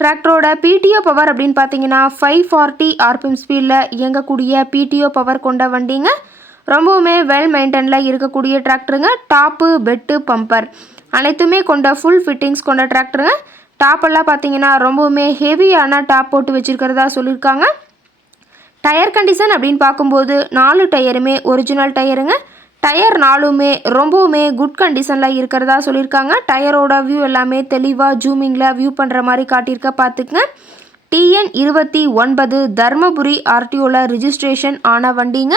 டிராக்டரோட PTO power அப்படின்னு பார்த்தீங்கன்னா ஃபைவ் ஃபார்ட்டி ஆர்பிஎம் ஸ்பீடில் இயங்கக்கூடிய பிடிஓ பவர் கொண்ட வண்டிங்க. ரொம்பவுமே வெல் மெயின்டெனில் இருக்கக்கூடிய டிராக்டருங்க. டாப்பு பெட்டு பம்பர் அனைத்துமே கொண்ட ஃபுல் ஃபிட்டிங்ஸ் கொண்ட டிராக்டருங்க. டாப்பெல்லாம் பார்த்தீங்கன்னா ரொம்பவுமே ஹெவியான டாப் போட்டு வச்சுருக்கிறதா சொல்லியிருக்காங்க. டயர் கண்டிஷன் அப்படின்னு பார்க்கும்போது நாலு டயருமே ஒரிஜினல் டயருங்க டயர் நாலுமே ரொம்பவுமே குட் கண்டிஷனில் இருக்கிறதா சொல்லியிருக்காங்க. டயரோட வியூ எல்லாமே தெளிவாக ஜூமிங்கில் வியூ பண்ணுற மாதிரி காட்டியிருக்க பார்த்துக்குங்க. டிஎன் இருபத்தி ஒன்பது தர்மபுரி ஆர்டிஓவில் ரிஜிஸ்ட்ரேஷன் ஆன வண்டிங்க.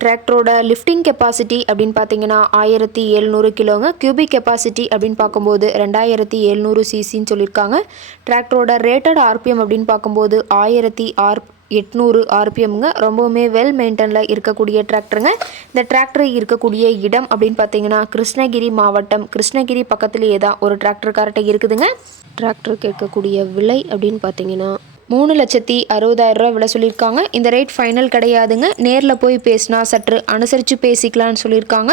டிராக்டரோட லிஃப்டிங் கெப்பாசிட்டி அப்படின்னு பார்த்தீங்கன்னா ஆயிரத்தி எழுநூறு கிலோங்க. கியூபிக் கெப்பாசிட்டி அப்படின்னு பார்க்கும்போது ரெண்டாயிரத்தி எழுநூறு சிசின்னு சொல்லியிருக்காங்க. டிராக்டரோட ரேட்டட் ஆர்பிஎம் அப்படின்னு பார்க்கும்போது ஆயிரத்தி ஆர் எட்நூறு ஆர்பிஎம்ங்க. ரொம்பவுமே வெல் மெயின்டனில் இருக்கக்கூடிய டிராக்டருங்க இந்த டிராக்டர் இருக்கக்கூடிய இடம் அப்படின்னு பார்த்தீங்கன்னா கிருஷ்ணகிரி மாவட்டம். கிருஷ்ணகிரி பக்கத்துலேயே தான் ஒரு டிராக்டர் கார்ட்டை இருக்குதுங்க. டிராக்டர் கேட்கக்கூடிய விலை அப்படின்னு பார்த்தீங்கன்னா மூணு லட்சத்தி அறுபதாயிரம் ரூபா விலை சொல்லியிருக்காங்க. இந்த ரேட் ஃபைனல் கிடையாதுங்க. நேரில் போய் பேசினா சற்று அனுசரித்து பேசிக்கலான்னு சொல்லியிருக்காங்க.